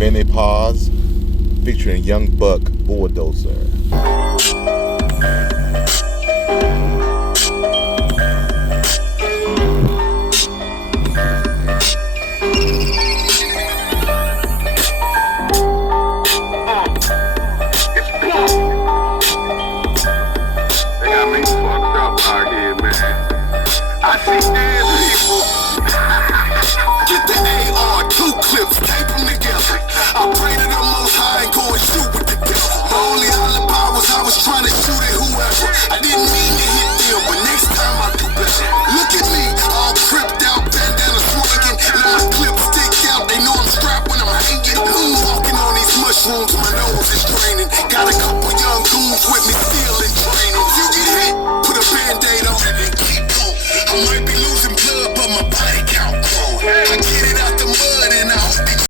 Vinnie featuring Young Buck Bulldozer. I see dead people. Get the AR, 2 clips, tape them together. I pray to the Most High and go and shoot with the devil. My only alibi was I was trying to shoot at whoever. I didn't mean to hit them, but next time I do better. Look at me, all cripped out, bandana swinging. Let my clip stick out, they know I'm strapped when I'm hanging. Moonwalking on these mushrooms, my nose is